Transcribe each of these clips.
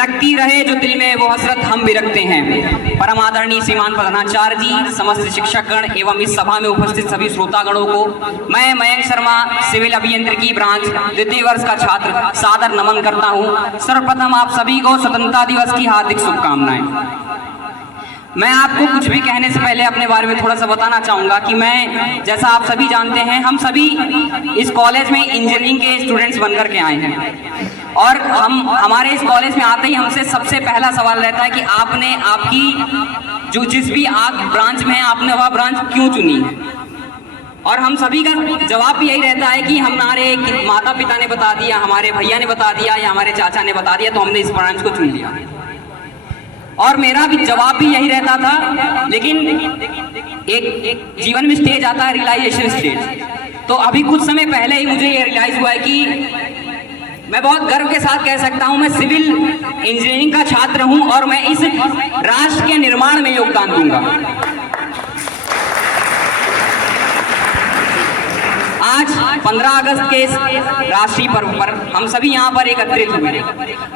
खटकती रहे जो दिल में वो हसरत हम भी रखते हैं। परम आदरणीय श्रीमान प्रधानाचार्य जी, समस्त शिक्षकगण एवं इस सभा में उपस्थित सभी श्रोतागणों को मैं मयंक शर्मा, सिविल अभियंत्रिकी ब्रांच द्वितीय वर्ष का छात्र, सादर नमन करता हूँ। सर्वप्रथम आप सभी को स्वतंत्रता दिवस की हार्दिक शुभकामनाएं। मैं आपको कुछ भी कहने से पहले अपने बारे में थोड़ा सा बताना चाहूँगा कि मैं, जैसा आप सभी जानते हैं, हम सभी इस कॉलेज में इंजीनियरिंग के स्टूडेंट्स बनकर के आए हैं और हमारे इस कॉलेज में आते ही हमसे सबसे पहला सवाल रहता है कि आपने आपकी जो जिस भी आप ब्रांच में हैं, आपने वह ब्रांच क्यों चुनी है। और हम सभी का जवाब भी यही रहता है कि हमारे माता पिता ने बता दिया, हमारे भैया ने बता दिया या हमारे चाचा ने बता दिया, तो हमने इस ब्रांच को चुन लिया। और मेरा भी जवाब भी यही रहता था, लेकिन एक जीवन में स्टेज आता है, रियलाइजेशन स्टेज। तो अभी कुछ समय पहले ही मुझे ये रियलाइज हुआ है कि मैं बहुत गर्व के साथ कह सकता हूं, मैं सिविल इंजीनियरिंग का छात्र हूं और मैं इस राष्ट्र के निर्माण में योगदान दूंगा। आज 15 अगस्त के राष्ट्रीय पर्व पर हम सभी यहाँ पर एकत्रित हुए हैं।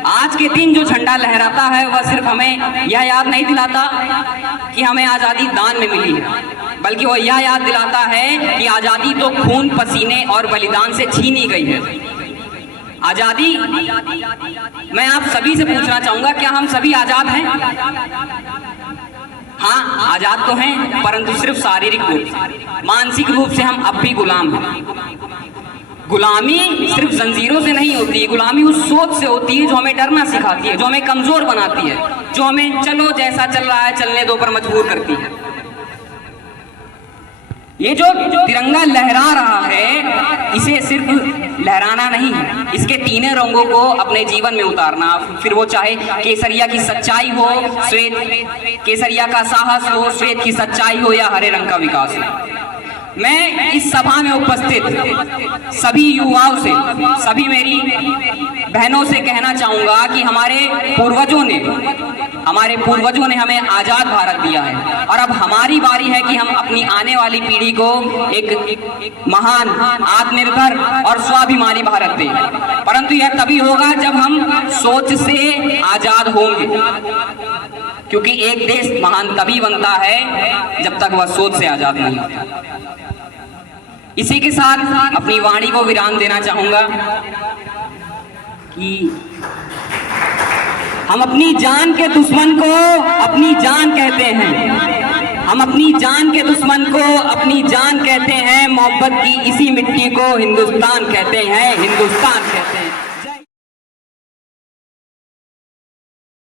आज के दिन जो झंडा लहराता है वह सिर्फ हमें यह याद नहीं दिलाता कि हमें आज़ादी दान में मिली है, बल्कि वह यह याद दिलाता है कि आज़ादी तो खून, पसीने और बलिदान से छीनी गई है। आज़ादी, मैं आप सभी से पूछना चाहूँगा, क्या हम सभी आज़ाद हैं? हाँ, आजाद तो हैं, परंतु सिर्फ शारीरिक रूप से। मानसिक रूप से हम अब भी गुलाम हैं। गुलामी सिर्फ जंजीरों से नहीं होती है, गुलामी उस सोच से होती है जो हमें डरना सिखाती है, जो हमें कमजोर बनाती है, जो हमें चलो जैसा चल रहा है चलने दो पर मजबूर करती है। ये जो तिरंगा लहरा रहा है, इसे सिर्फ लहराना नहीं है, इसके तीनों रंगों को अपने जीवन में उतारना, फिर वो चाहे केसरिया की सच्चाई हो, श्वेत केसरिया का साहस हो, श्वेत की सच्चाई हो या हरे रंग का विकास हो। मैं इस सभा में उपस्थित सभी युवाओं से, सभी मेरी बहनों से कहना चाहूँगा कि हमारे पूर्वजों ने हमें आज़ाद भारत दिया है और अब हमारी बारी है कि हम अपनी आने वाली पीढ़ी को एक महान, आत्मनिर्भर और स्वाभिमानी भारत दें। परंतु यह तभी होगा जब हम सोच से आज़ाद होंगे, क्योंकि एक देश महान तभी बनता है जब तक वह सोच से आज़ाद नहीं होता। इसी के साथ अपनी वाणी को विराम देना चाहूँगा कि हम अपनी जान के दुश्मन को अपनी जान कहते हैं, हम अपनी जान के दुश्मन को अपनी जान कहते हैं, मोहब्बत की इसी मिट्टी को हिंदुस्तान कहते हैं, हिंदुस्तान कहते हैं।